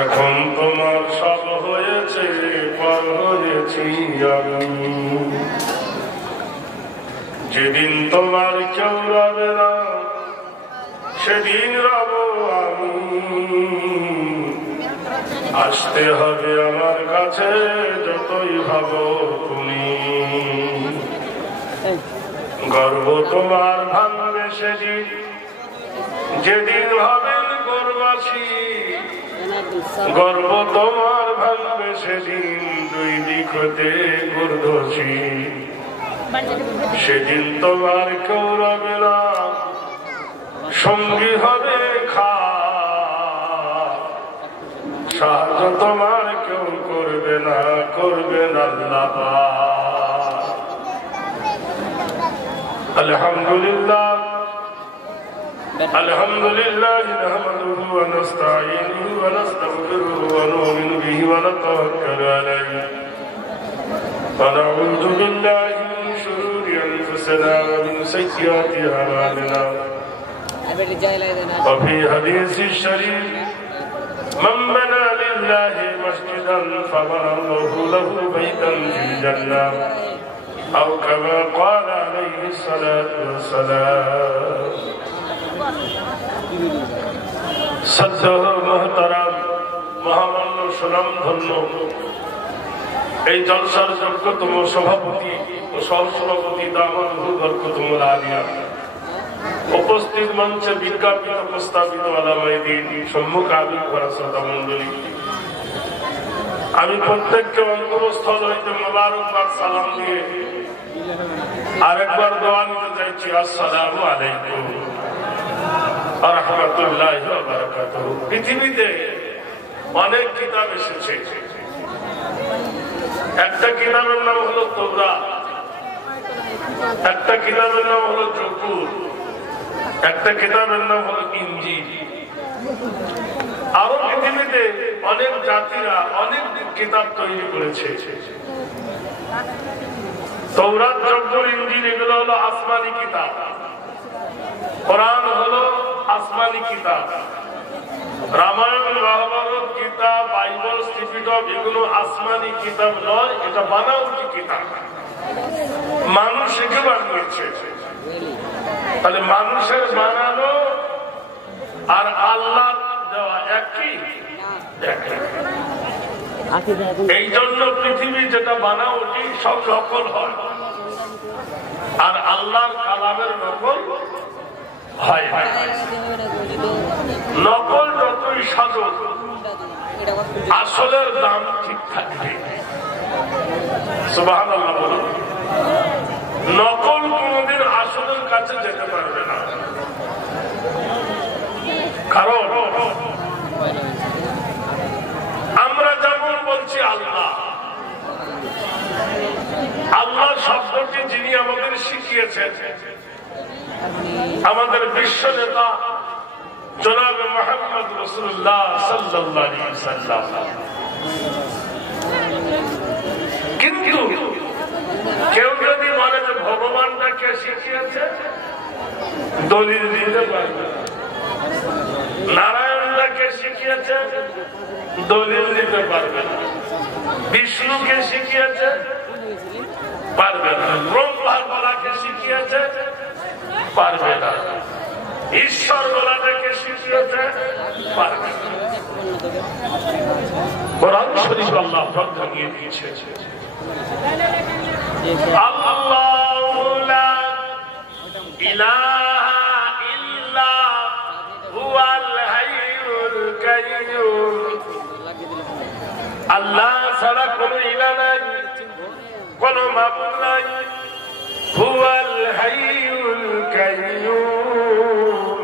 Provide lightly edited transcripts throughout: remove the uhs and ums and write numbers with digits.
এখন তোমার সব হয়েছে, পর হয়েছি আমি। যেদিন তোমার কেউ রবে না, সেদিন রব আমি। আসতে হবে আমার কাছে যতই ভাবো তুমি। গর্ব তোমার ভাঙবে সেদিন, যেদিন হবেন গর্বাসী। গর্ব তোমার ভাঙবে সেদিন, দুই দিক হতে গুরুদোষী। সেদিন তোমার কেউ রবে না, সঙ্গী হবে সাহায্য তোমার কেউ করবে না, করবেন আল্লাহ পাক। আলহামদুলিল্লাহ আলহামদুলিল্লাহ নাহমাদুহু ওয়া নাস্তাঈনুহু ওয়া নাস্তাগফিরুহু ওয়া নু'মিনু বিহি ওয়া নাতাওয়াক্কালু আলাইহি ওয়া নাউযু বিল্লাহি মিন শুরুরি আনফুসিনা ওয়া মিন সাইয়্যাতি আ'মালিনা। ওয়া ফি হাদিসি শরীফ من بنى لله مسجدا فبنى الله له بيتا في الجنة أو كما قال عليه الصلاة والسلام। শ্রদ্ধেয় মুহতারাম, মহামান্য সুনামধন্য এই জলসার যোগ্যতম সভাপতি ও সহসভাপতি দামাদুহু বরকতুল আলিয়া, উপস্থিত মঞ্চে বিজ্ঞাপিত প্রস্তাবিত আলামায়ে দ্বীন, সম্মুখ আবির শ্রোতা মণ্ডলী, আমি প্রত্যেককে অন্তরস্থল হইতে মোবারকবাদ সালাম দিয়ে আরেকবার দোয়া নিতে চাইছি। আসসালামু আলাইকুম ওয়া রাহমাতুল্লাহি ওয়া বারাকাতুহু। পৃথিবীতে অনেক কিতাব এসেছে, একটা কিতাবের নাম হলো তাওরাত, একটা কিতাবের নাম হলো জবুর, একটা কিতাবের নাম হলো ইনজিল। আরো পৃথিবীতে অনেক জাতিরা অনেক কিতাব তৈরি করেছে। তাওরাত, জবুর, ইনজিল এগুলো হলো আসমানি কিতাব। কোরআন হলো আসমানি কিতাব। রামায়ণ, মহাভারত, গীতা, বাইবেল, ত্রিপিটক এগুলো আসমানি কিতাব নয়, এটা বানাওটি কিতাব, মানুষ এগুলো বানিয়েছে। তাহলে মানুষের বানানো আর আল্লাহ দেওয়া একই। এই জন্য পৃথিবী যেটা বানাওটি সব নকল হয়, আর আল্লাহর কালামের নকল হয়। নকল যতই সাজো, আসলের দাম ঠিক থাকবে। সুবহানাল্লাহ বলুন। নকল কোনদিন আসলের কাছে যেতে পারবে না, কারণ আমরা যেমন বলছি আল্লাহ, আল্লাহ শব্দটি যিনি আমাদের শিখিয়েছেন আমাদের বিশ্ব নেতা জনাবে মুহাম্মদ রাসূলুল্লাহ সাল্লাল্লাহু আলাইহি ওয়াসাল্লাম। কিন্তু কেউ যদি বলে যে ভগবানটা কে শিখিয়েছে, দলিল দিতে পারবে না। নারায়ণটাকে শিখিয়েছে, দলিল দিতে পারবে না। বিষ্ণুকে শিখিয়েছে, পারবে না। ব্রহ্মা বলাকে শিখিয়েছে, পারবে না। ঈশ্বর বলাটাকে শিখিয়েছে, পারবে না। কোরআন শরীফ আল্লাহ ভাঙিয়ে দিয়েছে, আল্লাহু লা ইলাহা ইল্লা হুয়াল হাইয়ুল কাইয়্যুম। আল্লাহ ছাড়া কোনো ইলাহ নাই, কোনো মাবুদ নাই। হুয়াল হাইয়ুল কাইয়্যুম,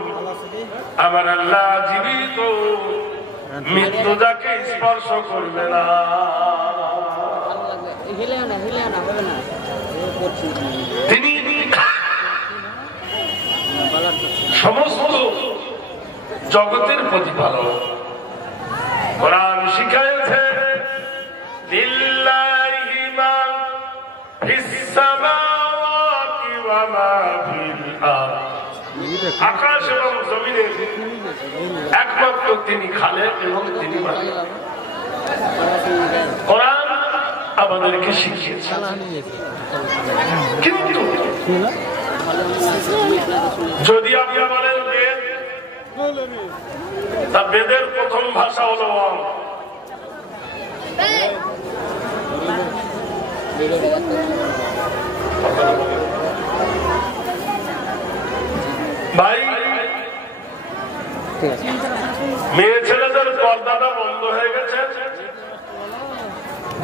আমার আল্লাহ জীবিত, মৃত্যু যাকে স্পর্শ করবে না। তিনি সমস্ত জগতের প্রতিপালক। কোরআন শিখাইছে লিল্লাহি মা ফিস সামাওয়াতি ওয়া মা ফিল আরদ। আকাশ এবং জমিনের একমাত্র তিনি খালেক এবং তিনি মালিক। কোরআন আমাদেরকে শিখিয়েছে, কিন্তু যদি আপনি বলেন বেদ, তা বেদের প্রথম ভাষা হলো ভাই। মেয়ে ছেলেদের পর্দাটা বন্ধ হয়ে গেছে,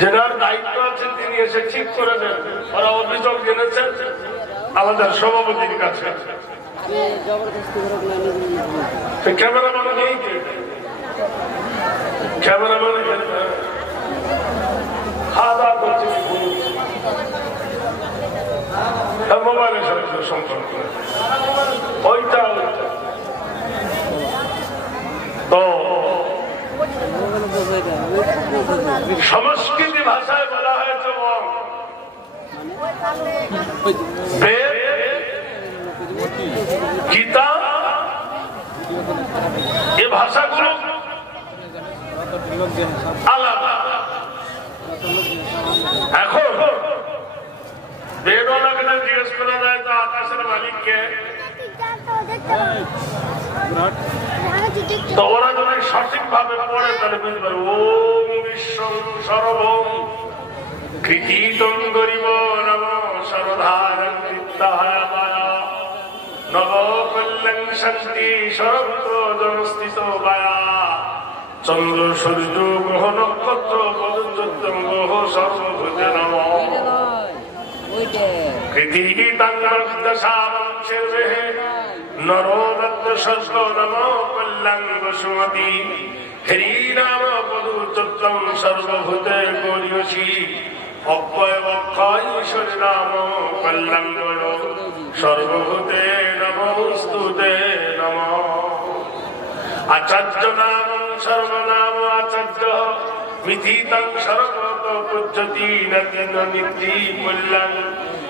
যেনার দায়িত্ব আছে তিনি এসে ঠিক করে দেন। ওরা অভিযোগ জেনেছেন আমাদের সভাপতির কাছে, ক্যামেরাম্যান নেই, ক্যামেরাম্যান খাওয়া দাওয়া করছে, মোবাইলের সাথে সম্পর্ক ওইটা। তো সংস্কৃতি ভাষায় বলা হয়েছে বেদ, গীতা, এই ভাষাগুলো আলাদা। এখন বেদওয়ালাকে জিজ্ঞেস করা যায় তো আকাশের মালিককে, তো ওরা যদি সঠিক ভাবে পড়ে তাহলে বুঝতে পারবে ওম বিশ্বং সর্বং কৃতিতং গরিব নম সর্বধারং বিদ্যায় মায়া নব কল্যাণ শান্তি সর্বত্র জনস্থিত বায়া চন্দ্র সূর্য গ্রহ নক্ষত্র পদচন্দ্র গ্রহ সর্বভূতে নম কৃতিতং দশাবংশে নরোদত্ত সস্ব নম কল্যাণ বসুমতী হরিনাম পদুচত্তম সর্বভূতে গৌরীয়সী অক্ষয় অক্ষয় ঈশ্বর নাম কল্যাণ সর্বভূতে নমস্তুতে নম। আচার্য নাম সর্বনাম আচার্য মিথিতং সর্বত পূজ্যতি নতিন নীতি কল্যাণ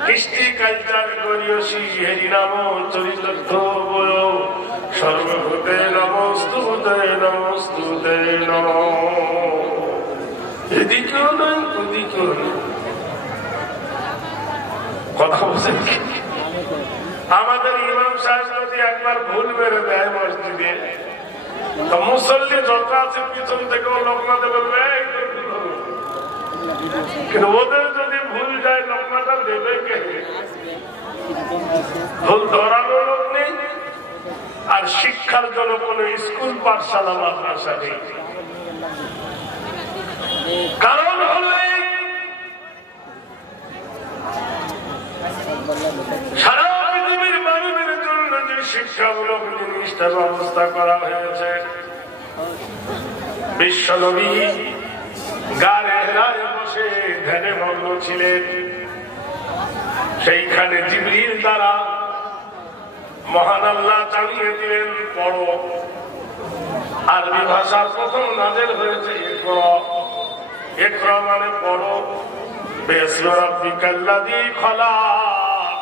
কৃষ্টি কালচার গরিয়সী হরিনাম চরিতার্থ বলো সর্বভূতে নমস্তুতে নমস্তুতে নম। এদিকেও নয় ওদিকেও নয়, কথা বলছেন। আমাদের ইমাম সাহেব যদি একবার ভুল মেরে দেয় মসজিদে, তো মুসল্লি যত আছে পিছন থেকেও লোকনাতে বলবে, কিন্তু ওদের যদি ভুল যায় লোকনাটা দেবে কে? ভুল ধরানো লোক নেই, আর শিক্ষার জন্য কোন স্কুল পাঠশালা মাদ্রাসা নেই। কারণ হল সারা পৃথিবীর মানুষের জন্য যে শিক্ষামূলক জিনিসটার ব্যবস্থা করা হয়েছে, বিশ্বনবী গায়ে হেরায় বসে ধ্যানে মগ্ন ছিলেন, সেইখানে জিবরিল দ্বারা মহান আল্লাহ জানিয়ে দিলেন পড়ো। আরবি ভাষার প্রথম নাযিল হয়েছে ইকরা। ইকরা মানে পড়ো। বিসমি রাব্বিকাল্লাযী খলাক,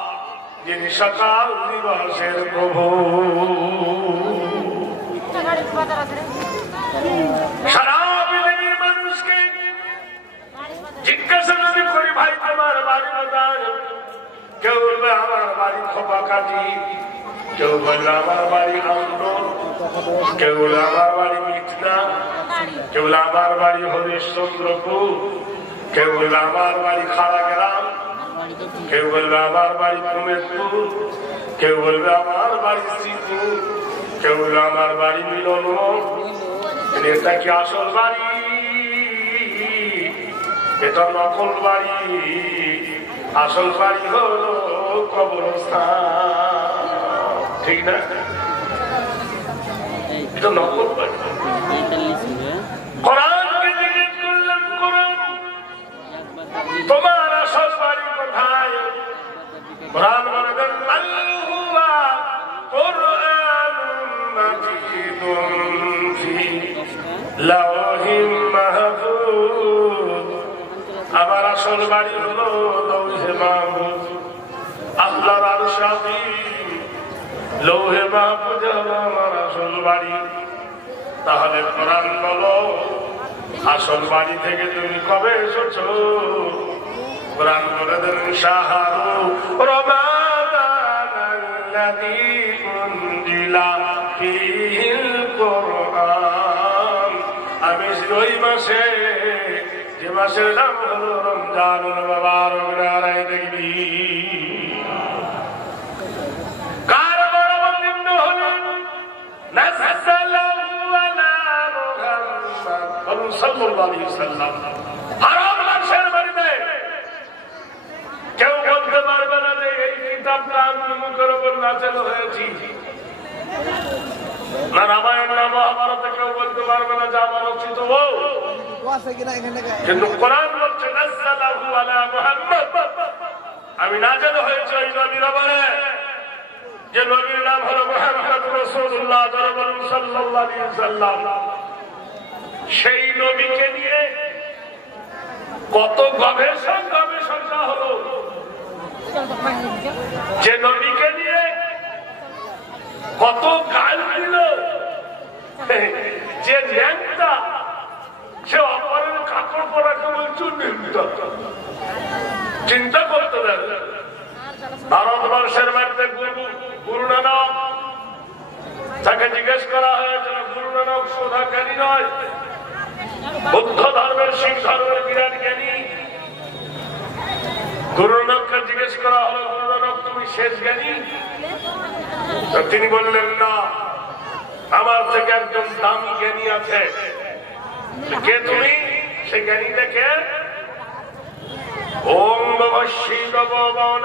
যিনি সকাল দিবসের প্রভু। সারা পৃথিবীর মানুষকে জিজ্ঞাসা যদি করি, ভাই তোমার বাড়ি কোথায়? কেউ বলবে আমার বাড়ি খোপাকাঠি, কেউ বলবে আমার বাড়ি আন্দোলন, কেউ বলবে আমার বাড়ি মিটনা, কেউ বলবে আমার বাড়ি হরিশ্চন্দ্রপুর, কেউ বলবে আমার বাড়ি খাড়াগ্রাম, কেউ বলবে আমার বাড়ি কুমেরপুর, কেউ বলবে আমার বাড়ি শ্রীপুর, কেউ বলবে আমার বাড়ি মিলন। এটা কি আসল বাড়ি? এটা নকল বাড়ি। আসল বাড়ি হলো কবরস্থান, ঠিক না? এটা নকল বাড়ি। কোরআনকে জিজ্ঞেস করলাম, কোরআন তোমার আসল বাড়ি কোথায়? কোরআন বলবেন আল্লাহুয়া কুরআনুম মাজিদুন ফি লাওহিম মাহফুজ। আমার আসল বাড়ি হলো লৌহে মাহফুজ, আল্লাহর আরশ আযীম, লৌহে মাহফুজ হলো আমার আসল বাড়ি। তাহলে কোরআন বলো আসল বাড়ি থেকে তুমি কবে এসেছো? কোরআন বলে দেন শাহরু রমাদানাল্লাযী উনজিলা ফীহিল কোরআন। আমি ওই মাসে, যে মাসের নাম হলো রমজানুল মুবারক। নারায়ে তাকবীর। কার বড় নিম্ন হলো নাসাল্লাল্লাহু আলা মুহাম্মদ সাল্লাল্লাহু আলাইহি ওয়াসাল্লাম। হারাম মাসের বাড়িতে কেউ বলতে পারবে না যে এই কিতাবটা আমি মুখের উপর নাচেল হয়েছি, না রামায়ণ না মহাভারতে কেউ বলতে পারবে না যে আমার উচিত ও। কিন্তু কোরআন বলছে নাযালাহু আলা মুহাম্মদ, আমি নাযিল হয়েছে ওই নবীর উপরে যে নবীর নাম হলো মুহাম্মদ রাসূলুল্লাহ সাল্লাল্লাহু আলাইহি ওয়াসাল্লাম। সেই নবীকে নিয়ে কত গবেষণা হলো, যে নবীকে নিয়ে কত গাল দিল, যে ন্যাংটা সে অপরের কাপড় পরাকে বলছো নিন্দা। চিন্তা করতে দেন, ভারতবর্ষের মধ্যে গুরু নানক, তাকে জিজ্ঞেস করা হয়েছিল গুরু নানক সোধা জ্ঞানী নয়, বৌদ্ধ ধর্মের শিখ ধর্মের বিরাট জ্ঞানী। গুরু নানককে জিজ্ঞেস করা হলো, গুরু নানক তুমি শেষ জ্ঞানী? তিনি বললেন না, আমার থেকে একজন দামি জ্ঞানী আছে। কে তুমি? সে জ্ঞানীটা কে? ওম ভবশীল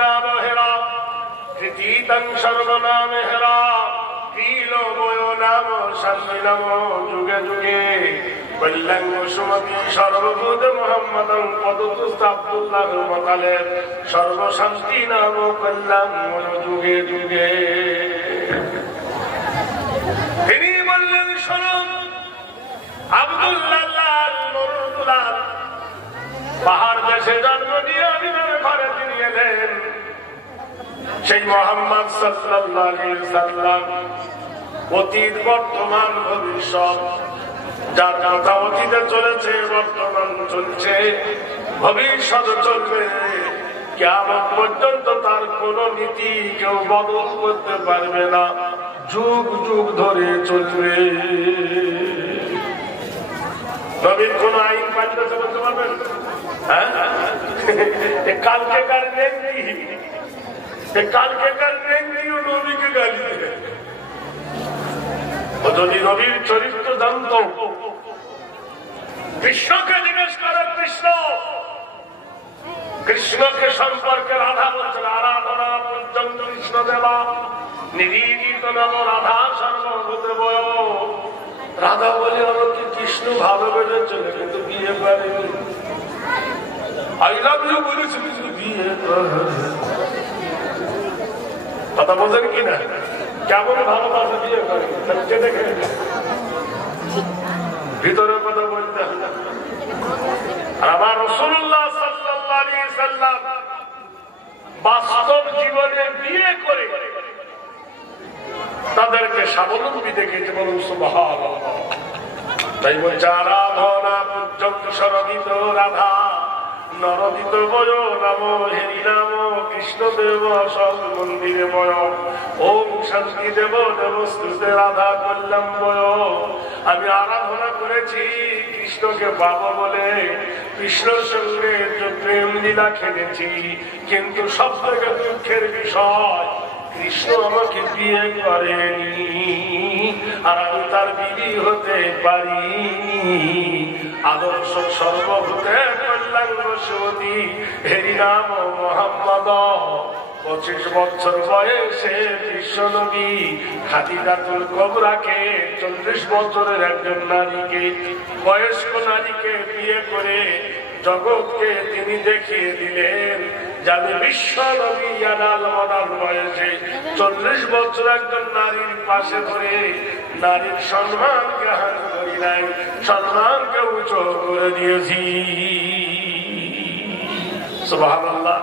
নামেরা তৃতীতং সর্বনামেরা কিলো বয় নাম শান্তি নাম যুগে যুগে কল্যাণ সুমতি সর্বভূত মোহাম্মদং পদতুস্ত আব্দুল্লাহ মতালের সর্বশান্তি নাম কল্যাণ যুগে যুগে। তিনি বললেন শোনো, আব্দুল্লাহ পাহাড় দেশে জন্ম নিয়ে আমিনের ঘরে তিনি এলেন। সেই মোহাম্মদ সাল্লাল্লাহু আলাইহি ওয়াসাল্লাম অতীত বর্তমান ভবিষ্যৎ, যার কথা অতীতে চলেছে, বর্তমান চলছে, ভবিষ্যৎ চলবে, কিয়ামত পর্যন্ত তার কোন নীতি কেউ বদল করতে পারবে না, যুগ যুগ ধরে চলবে। নবীর কোন আইন পাল্টাতে বলতে পারবেন? হ্যাঁ, কালকেকার নেংটিও নবীকে গালি দেবে। যদি নবীর চরিত্র জানত, কৃষ্ণকে জিজ্ঞেস করে, কৃষ্ণকে সম্পর্কে রাধা বলছেন আরাধনা পর্যন্ত কৃষ্ণ দেবা নিবেদিত নাম রাধা সর্বভূতে বয়। রাধা বলে আমাকে কৃষ্ণ ভালোবেসেছিল কিন্তু বিয়ে করেনি। আই লাভ ইউ বলেছিল কিন্তু বিয়ে কথা বোঝেন কিনা? কেমন ভালোবাসা বিয়ে করে দেখে ভিতরে কথা বলতে হবে। আর আমার রাসূলুল্লাহ সাল্লাল্লাহু আলাইহি ওয়াসাল্লাম বাস্তব জীবনে বিয়ে করে তাদেরকে স্বাবলম্বী দেখেছে, বলুন সুবহানাল্লাহ। তাই বলছে আরাধনা পূজ্যন্ত সরবিত রাধা নরদিত বয় নাম হেরি নাম কৃষ্ণদেব সব মন্দিরে বয় ওম শান্তি দেব দেবস্তুতে রাধা কল্যাণ বয়। আমি আরাধনা করেছি কৃষ্ণকে বাবা বলে, কৃষ্ণের সঙ্গে প্রেম লীলা খেলেছি, কিন্তু সব থেকে দুঃখের বিষয় কৃষ্ণ আমাকে বিয়ে করেনি, আর আমি তার বিবি হতে পারি। আদর্শ সর্বভূতে কল্যাণ বসতি হেরি নাম মোহাম্মদ। 25 বছর বয়সে বিশ্ব নবী খাদিজাতুল কুবরাকে 40 বছরের একজন নারীকে, বয়স্ক নারীকে বিয়ে করে জগৎকে তিনি দেখিয়ে দিলেন যাতে বিশ্ব নবী আলাল মাদাল বয়সে 40 বছর একজন নারীর পাশে ধরে নারীর সম্মানকে হার করি নাই, সম্মানকে উঁচু করে দিয়েছি। সুবহানাল্লাহ।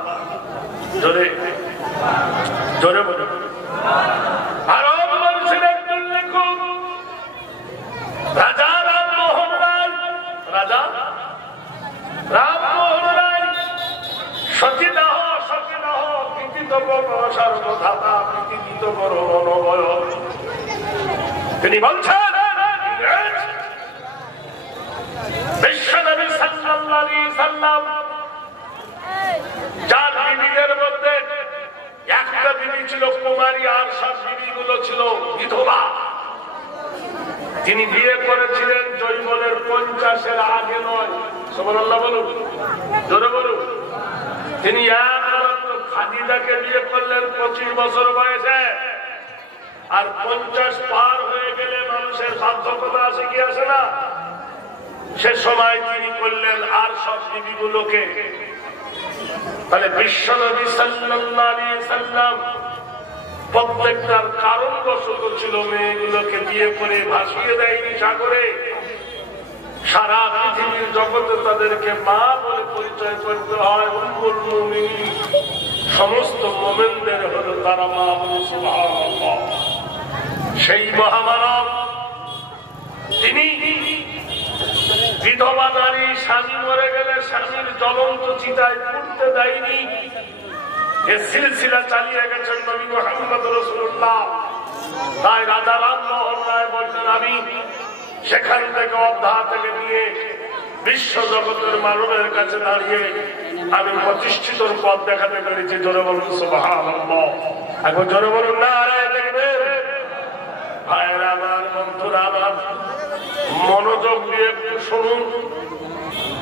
জোরে জোরে বলুন। আরব বংশের একজন লেখক তিনি বলছেন বিশ্বনবী সাল্লাল্লাহু আলাইহি সাল্লাম যার বিবিদের মধ্যে একটা বিবি ছিল কুমারী আর সব বিবিগুলো ছিল বিধবা। তিনি বিয়ে করেছিলেন যৌবনের 50-এর আগে নয়। সুবহানাল্লাহ বলুন, জোরে বলুন। তিনি একমাত্র খাদিজাকে বিয়ে করলেন 25 বছর বয়সে। আর 50 পার হয়ে গেলে মানুষের বার্ধক্যতা আসে কি আসে না? সে সময় তিনি করলেন আর সব বিবিগুলোকে। তাহলে বিশ্বনবী সাল্লাল্লাহু আলাইহি সাল্লাম প্রত্যেকটার কারণবশত ছিল মেয়েগুলোকে বিয়ে করে ভাসিয়ে দেয়নি সাগরে। সারা পৃথিবীর জগতে তাদেরকে মা বলে পরিচয় করতে হয়। উম্মুল মুমিনিন, সমস্ত মুমিনদের হলো তারা মা। সুবহানাল্লাহ। সেই মহামানব তিনি বিধবা নারী স্বামী মরে গেলে স্বামীর জ্বলন্ত চিতায় পুড়তে দেয়নি। এ সিলসিলা চালিয়ে গেছেন নবী মুহাম্মদ রাসূলুল্লাহ। তাই রাজা রামমোহন রায় বলতেন, আমি সেখান থেকে অধ্যা থেকে নিয়ে বিশ্ব জগতের মানবের কাছে দাঁড়িয়ে আমি প্রতিষ্ঠিত পথ দেখাতে পেরেছি। জোরে বলুন সুবহানাল্লাহ। এখন জোরে বলুন নারায়ে তাকবীর। ভাইরা আমার, বন্ধুরা আমার, মনোযোগ দিয়ে একটু শুনুন।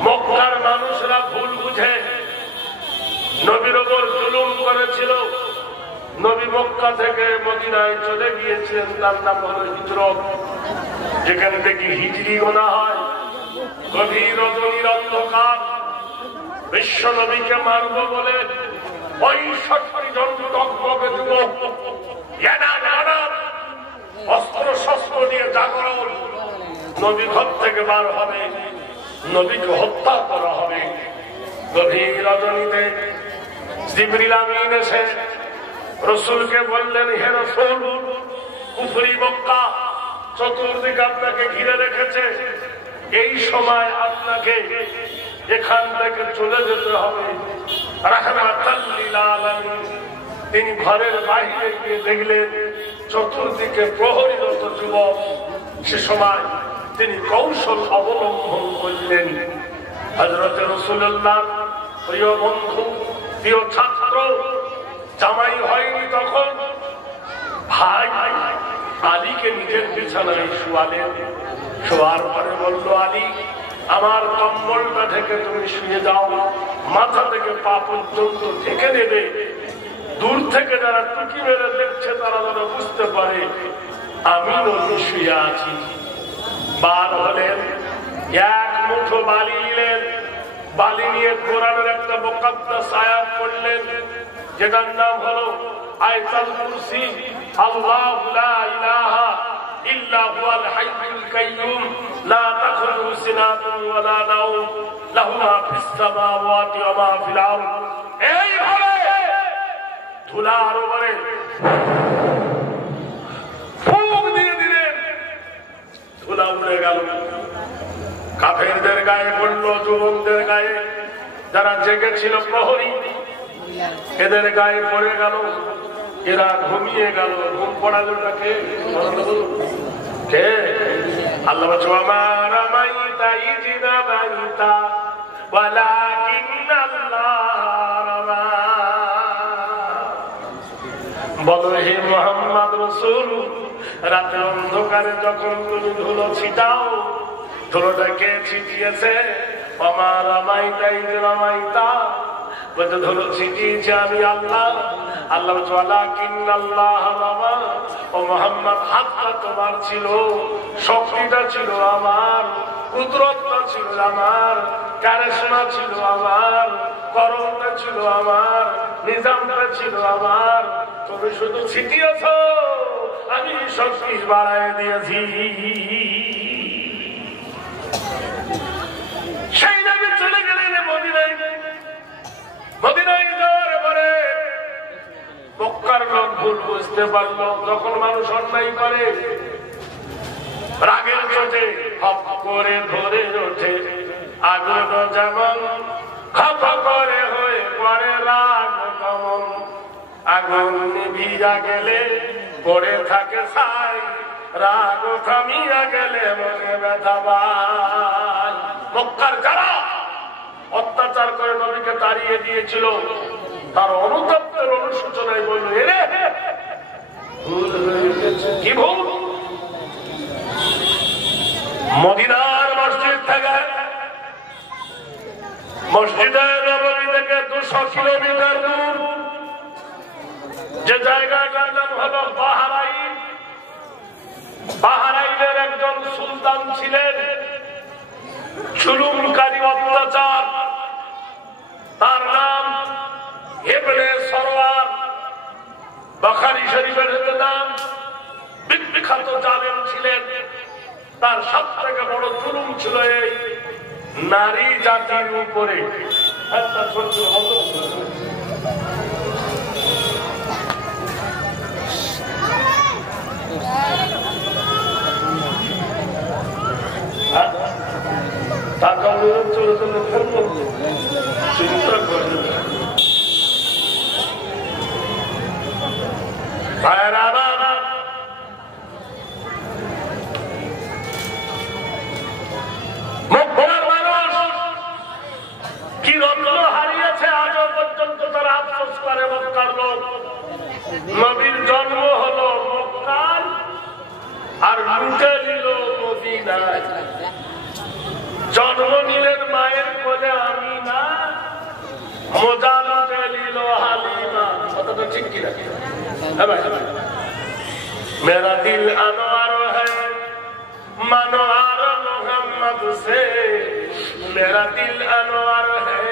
মক্কার মানুষরা ভুল বুঝে নবীর ওপর জুলুম করেছিল। নবী মক্কা থেকে মদিনায় চলে গিয়েছিলেন, তার নাম হল হিজরত। যেখান থেকে হিজরি গোনা হয়। গভীর রজনীর অন্ধকার বিশ্ব নবীকে মারব বলে 65 জন টকবকে যুবক অস্ত্র শস্ত্র নিয়ে জাগরণ। নবী ঘর থেকে বার হবে, নবীকে হত্যা করা হবে। গভীর রজনীতে জিবরিল আমিন এসে রাসূলকে বললেন, হে রাসূল, কুফরি মক্কা চতুর্দিকে আপনাকে ঘিরে রেখেছে। এই সময় আপনাকে এখান থেকে চলে যেতে হবে। রাহমাতাল লিল আলামিন। তিনি ঘরের বাইরে গিয়ে দেখলেন চতুর্দিকে প্রহরীরত যুবক। সে সময় তিনি কৌশল অবলম্বন করলেন। হযরত রাসূলুল্লাহ প্রিয় বন্ধু, প্রিয় ছাত্র, জামাই হয়নি তখন, ভাই আলীকে নিজের বিছানায় শুয়ালেন। শোয়ার পরে বলল, আলী, আমার কম্বলটা থেকে তুমি শুয়ে যাও, মাথা থেকে পা পর্যন্ত ঢেকে দেবে। দূর থেকে যারা টুকি মেরে দেখছে তারা যেন বুঝতে পারে আমি নবী শুয়ে আছি। বার হলেন, এক মুঠো বালি নিলেন। বালি নিয়ে কোরআনের একটা মুকাদ্দাস আয়াত পড়লেন, যেটার নাম হলো আয়াতুল কুরসি। আল্লাহু লা ইলাহা ইল্লা হুয়াল হাইয়ুল কাইয়্যুম লা তাখুযুহু সিনাতুন ওয়া লা নাওম লাহু মা ফিস সামাওয়াতি ওয়া মা ফিল আরদ। এইভাবে ধুলার উপরে ফুঁক দিয়ে দিলেন, ধুলা উড়ে গেল। কাফেরদের গায়ে পড়ল, যুবকদের গায়ে, যারা জেগেছিল প্রহরী, এদের গায়ে পড়ে গেল। এরা ঘুমিয়ে গেল। ঘুম পড়ালোটাকে কে? আল্লাহ বলছে, ওয়ামা রামাইতা ইয রামাইতা ওয়ালাকিন্নাল্লাহ রামা। বলো হে মুহাম্মদ রাসূল, রাতের অন্ধকারে যখন তুমি ধুলো ছিটাও, ধুলোটাকে ছিটিয়েছে। ওয়ামা রামাইতা ইয রামাইতা, বলতে ধুলো ছিটিয়েছে আমি আল্লাহ। আল্লাহ ওয়ালাকিন্নাল্লাহ রামা। ও মুহাম্মদ, হাতটা তোমার ছিল, শক্তিটা ছিল আমার, কুদরতটা ছিল আমার, কারিশমা ছিল আমার, করমটা ছিল আমার, নিজামটা ছিল আমার। তুমি শুধু ছিটিয়েছ, আমি শক্তি বাড়ায় দিয়েছি। সেই নবী চলে গেলেন মদিনায়। মদিনায় যাওয়ার পরে মক্কার লোক ভুল বুঝতে পারলো। যখন মানুষ অন্যায় করে, রাগের চোটে হপ করে ধরে ওঠে আগুন যেমন, খপ করে হয়ে পড়ে রাগ তেমন। আগুন নিভিয়া গেলে পড়ে থাকে ছাই, রাগ থামিয়া গেলে মনে ব্যথা পায়। মক্কার যারা অত্যাচার করে নবীকে তাড়িয়ে দিয়েছিল তার অনুতপ্তের অনুশোচনায় বলল, এরে কি ভুল? মদিনার মসজিদ থেকে মসজিদে নববী থেকে 200 কিলোমিটার দূর যে জায়গাটার নাম হলো বাহরাইন। বাহরাইনের একজন সুলতান ছিলেন জুলুমকারী, অত্যাচার। তার নাম ইবনে সরওয়ার। বুখারী শরীফের নাম। বিখ্যাত জালেম ছিলেন। তার সবথেকে বড় জুলুম ছিল এই নারী জাতির উপরে। টাকা চলে চলে চিন্তা করে কি রত্ন হারিয়েছে আজও পর্যন্ত তারা আফসোস করে। মক্কার লোক, নবীর জন্ম হলো মক্কায় আর লুটে নিল মদিনায়। জন্ম নিলেন মায়ের কোলে আমিনা, মোজা লুটে নিল হালিমা। কথাটা ঠিক কি রাখি? মেরা দিল আনোয়ার হ্যায় मनोआर मोहम्मद से, मेरा दिल अनवर है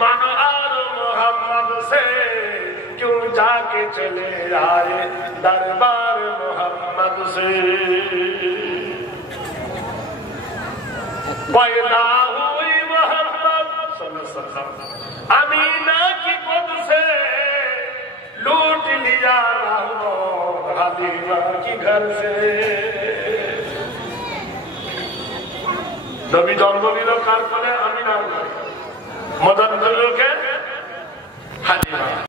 मनोआर मोहम्मद से, क्यों जाके चले आए दरबार मोहम्मद से। पैदा हुई मोहम्मद अमीना की गोद से, लूट लिया हालिमा की घर से। নবী জন্ম নিল কার ফলে? আমিনার ঘরে। মদন হালিমা।